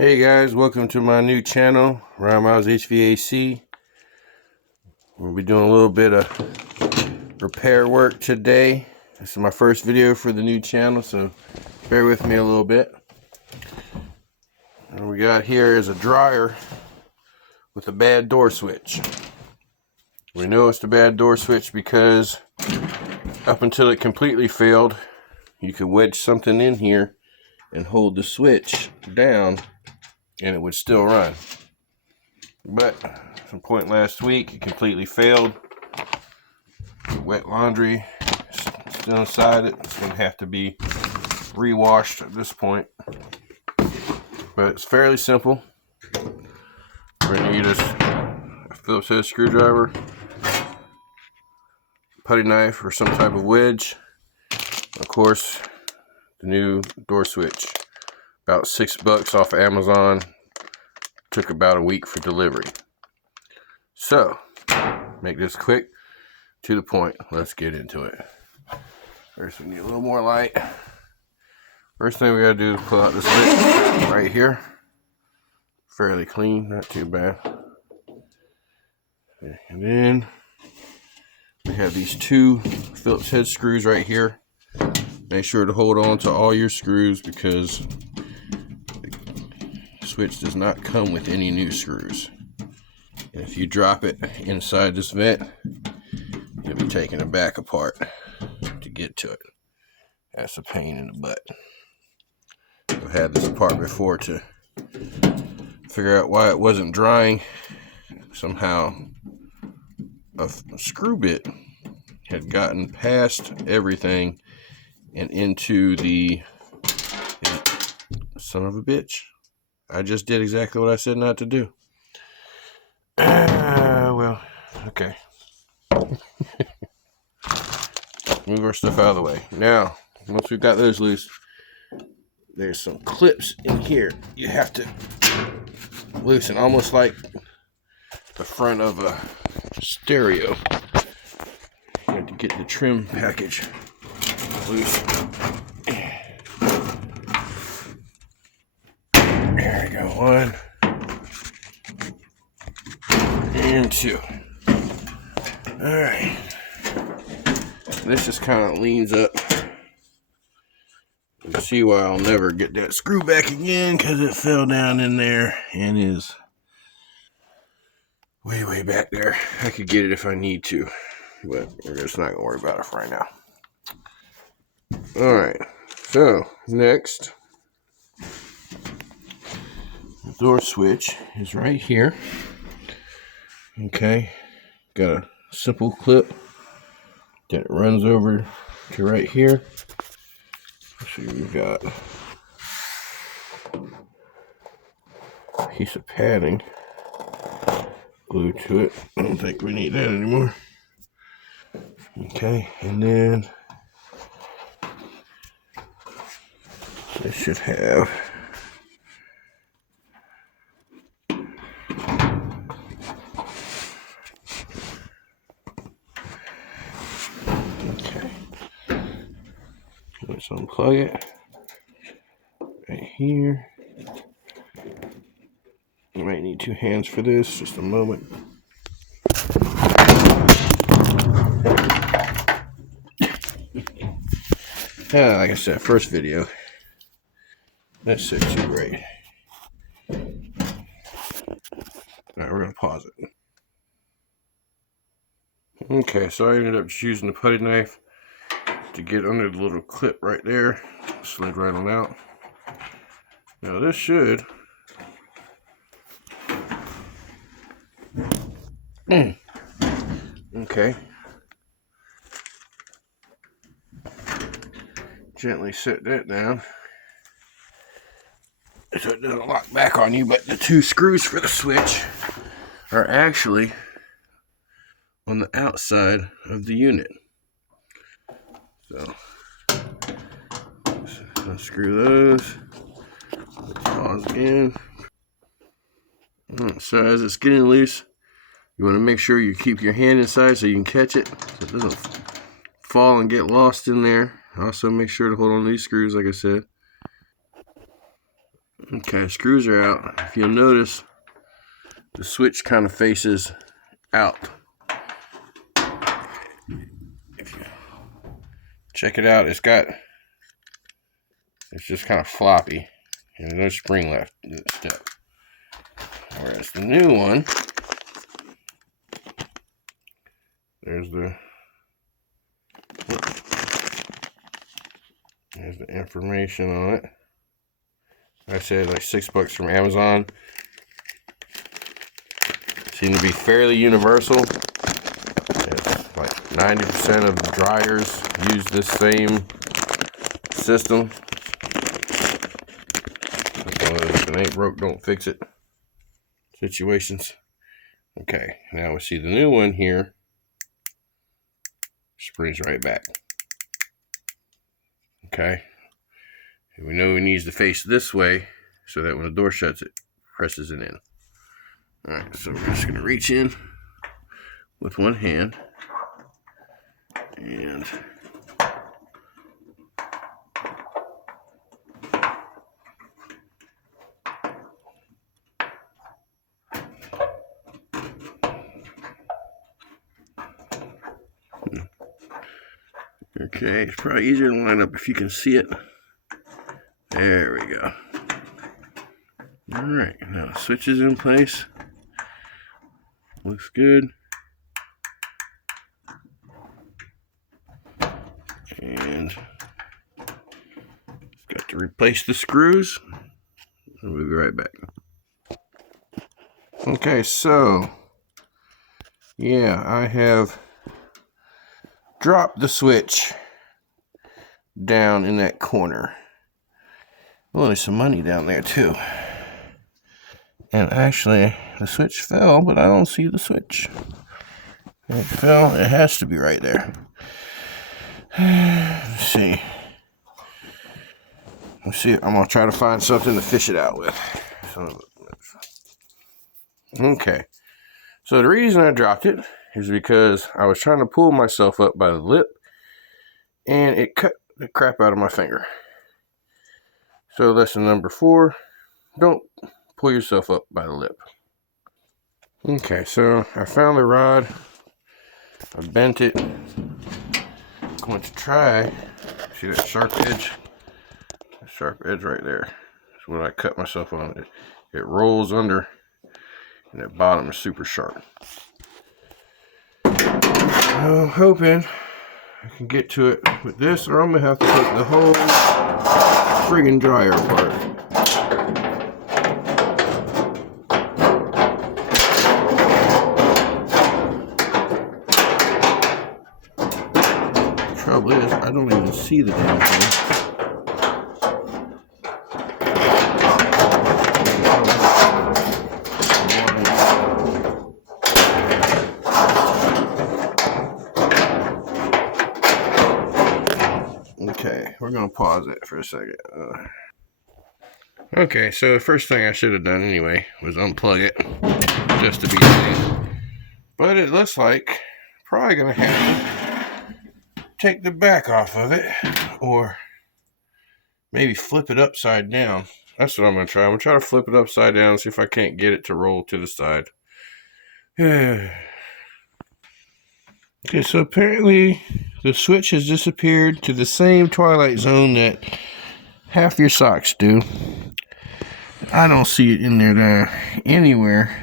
Hey guys, welcome to my new channel, Ryan Miles HVAC. We'll be doing a little bit of repair work today. This is my first video for the new channel, so bear with me a little bit. What we got here is a dryer with a bad door switch. We know it's a bad door switch because up until it completely failed, you could wedge something in here and hold the switch down and it would still run. But at some point last week, it completely failed. Wet laundry still inside it. It's going to have to be rewashed at this point. But it's fairly simple. We're going to need a Phillips head screwdriver, putty knife, or some type of wedge. Of course, the new door switch. About $6 off of Amazon. Took about a week for delivery. So, make this quick, to the point. Let's get into it. First, we need a little more light. First thing we gotta do is pull out this bit right here. Fairly clean, not too bad. And then we have these two Phillips head screws right here. Make sure to hold on to all your screws because the switch does not come with any new screws. And if you drop it inside this vent, you'll be taking it back apart to get to it. That's a pain in the butt. I've had this apart before to figure out why it wasn't drying. Somehow a screw bit had gotten past everything and into the son of a bitch. I just did exactly what I said not to do. Well, okay. Move our stuff out of the way. Now, once we've got those loose, there's some clips in here you have to loosen, almost like the front of a stereo. You have to get the trim package loose. There we go, 1 and 2. Alright. This just kind of leans up. You can see why I'll never get that screw back again because it fell down in there and is way back there. I could get it if I need to, but we're just not going to worry about it for right now. Alright, so next, the door switch is right here. Okay, got a simple clip that runs over to right here. So we've got a piece of padding glued to it. I don't think we need that anymore. Okay, and then this should have let's unplug it right here. You might need 2 hands for this, just a moment. Like I said, first video. That's so too great. Alright, we're gonna pause it. Okay, so I ended up just using the putty knife to get under the little clip right there. Slid right on out. Now this should okay. Gently set that down so it doesn't lock back on you, but the 2 screws for the switch are actually on the outside of the unit. So unscrew those. Pause again. So as it's getting loose, you want to make sure you keep your hand inside so you can catch it, so it doesn't fall and get lost in there. Also make sure to hold on to these screws like I said. Okay, screws are out. If you'll notice, the switch kind of faces out. If you check it out, it's just kind of floppy, and no spring left in the step. Whereas the new one, there's the information on it. I said like $6 from Amazon. Seem to be fairly universal. It's like 90% of the dryers use this same system. If it ain't broke, don't fix it situations. Okay, now we see the new one here. Springs right back. Okay. And we know it needs to face this way so that when the door shuts, it presses it in. Alright, so we're just going to reach in with one hand and okay, it's probably easier to line up if you can see it. There we go. Alright, now the switch is in place. Looks good. And got to replace the screws. We'll be right back. Okay, so yeah, I have dropped the switch down in that corner. Well, there's some money down there too. And actually, the switch fell, but I don't see the switch. It fell. It has to be right there. Let's see. I'm gonna try to find something to fish it out with. Okay. So the reason I dropped it is because I was trying to pull myself up by the lip, and it cut the crap out of my finger. So lesson number 4: don't pull yourself up by the lip. Okay, so I found the rod. I bent it. I'm going to try. See that sharp edge? That sharp edge right there. That's what I cut myself on. It rolls under, and that bottom is super sharp. I'm hoping I can get to it with this, or I'm going to have to take the whole friggin' dryer apart. The trouble is, I don't even see the damn thing. Okay, we're going to pause it for a second. Okay, so the first thing I should have done anyway was unplug it, just to be safe. But it looks like probably going to have to take the back off of it, or maybe flip it upside down. That's what I'm going to try. I'm going to try to flip it upside down and see if I can't get it to roll to the side. Okay, so apparently the switch has disappeared to the same twilight zone that half your socks do. I don't see it in there anywhere.